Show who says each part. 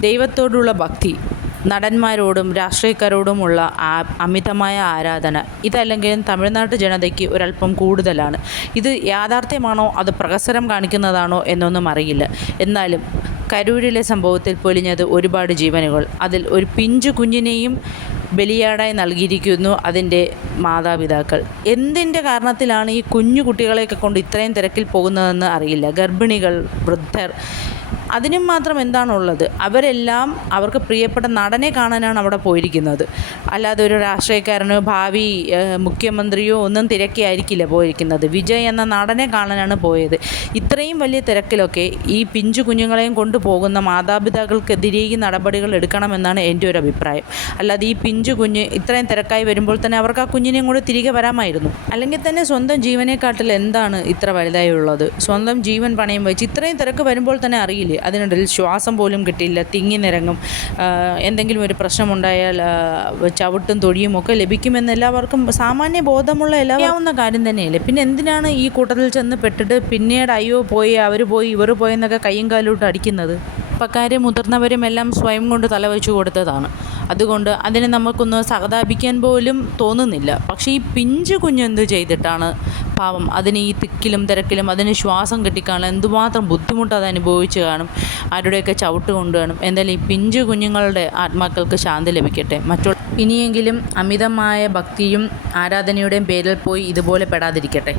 Speaker 1: ദൈവത്തോടുള്ള ഭക്തി നടന്മാരോടും രാഷ്ട്രീയക്കാരോടുമുള്ള അമിതമായ ആരാധന ഇതല്ലെങ്കിലും തമിഴ്നാട്ട് ജനതയ്ക്ക് ഒരല്പം കൂടുതലാണ്. ഇത് യാഥാർത്ഥ്യമാണോ അത് പ്രഹസരം കാണിക്കുന്നതാണോ എന്നൊന്നും അറിയില്ല. എന്നാലും കരൂരിലെ സംഭവത്തിൽ പൊലിഞ്ഞത് ഒരുപാട് ജീവനുകൾ. അതിൽ ഒരു പിഞ്ചു കുഞ്ഞിനെയും ബലിയാടായി നൽകിയിരിക്കുന്നു അതിന്റെ മാതാപിതാക്കൾ. എന്തിന്റെ കാരണത്തിലാണ് ഈ കുഞ്ഞു കുട്ടികളെയൊക്കെ കൊണ്ട് ഇത്രയും തിരക്കിൽ പോകുന്നതെന്ന് അറിയില്ല. ഗർഭിണികൾ വൃദ്ധർ അതിനും മാത്രം എന്താണുള്ളത്? അവരെല്ലാം അവർക്ക് പ്രിയപ്പെട്ട നടനെ കാണാനാണ് അവിടെ പോയിരിക്കുന്നത്. അല്ലാതെ ഒരു രാഷ്ട്രീയക്കാരനോ ഭാവി മുഖ്യമന്ത്രിയോ ഒന്നും തിരക്കിയായിരിക്കില്ല പോയിരിക്കുന്നത്. വിജയ് എന്ന നടനെ കാണാനാണ് പോയത്. ഇത്രയും വലിയ തിരക്കിലൊക്കെ ഈ പിഞ്ചു കുഞ്ഞുങ്ങളെയും കൊണ്ടുപോകുന്ന ഈ നടപടികൾ എടുക്കണമെന്നാണ് എന്റെ ഒരു അഭിപ്രായം. അല്ലാതെ ഈ പിഞ്ചു കുഞ്ഞ് ഇത്രയും തിരക്കായി വരുമ്പോൾ തന്നെ അവർക്ക് ആ കുഞ്ഞിനെയും കൂടെ തിരികെ വരാമായിരുന്നു. അല്ലെങ്കിൽ തന്നെ സ്വന്തം ജീവനെക്കാട്ടിൽ എന്താണ് ഇത്ര വലുതായുള്ളത്? സ്വന്തം ജീവൻ പണയം വെച്ച് ഇത്രയും തിരക്ക് വരുമ്പോൾ തന്നെ അറിയില്ലേ? അതിനിടയിൽ ശ്വാസം പോലും കിട്ടില്ല തിങ്ങി നിരങ്ങും. എന്തെങ്കിലും ഒരു പ്രശ്നമുണ്ടായാൽ ചവിട്ടും തൊഴിയും ഒക്കെ ലഭിക്കുമെന്ന് എല്ലാവർക്കും സാമാന്യ ബോധമുള്ള എല്ലാവുന്ന കാര്യം തന്നെയല്ലേ? പിന്നെ എന്തിനാണ് ഈ കൂട്ടത്തിൽ ചെന്ന് പെട്ടിട്ട് പിന്നീട് അയ്യോ പോയി അവർ പോയി ഇവർ പോയെന്നൊക്കെ കയ്യും കാലോട്ട് അടിക്കുന്നത്? പക്കാരും മുതിർന്നവരും എല്ലാം സ്വയം കൊണ്ട് തലവെച്ചു കൊടുത്തതാണ്. അതുകൊണ്ട് അതിനെ നമുക്കൊന്ന് സഹതാപിക്കാൻ പോലും തോന്നുന്നില്ല. പക്ഷേ ഈ പിഞ്ചു കുഞ്ഞെന്ത് ചെയ്തിട്ടാണ് പാവം അതിന് ഈ തിക്കിലും തിരക്കിലും അതിന് ശ്വാസം കിട്ടിക്കാണും എന്തുമാത്രം ബുദ്ധിമുട്ട് അത് അനുഭവിച്ച് കാണും ആരുടെയൊക്കെ ചവിട്ട് കൊണ്ട് കാണും. എന്തായാലും ഈ പിഞ്ചു കുഞ്ഞുങ്ങളുടെ ആത്മാക്കൾക്ക് ശാന്തി ലഭിക്കട്ടെ. മറ്റുള്ള ഇനിയെങ്കിലും അമിതമായ ഭക്തിയും ആരാധനയുടെയും പേരിൽ പോയി ഇതുപോലെ പെടാതിരിക്കട്ടെ.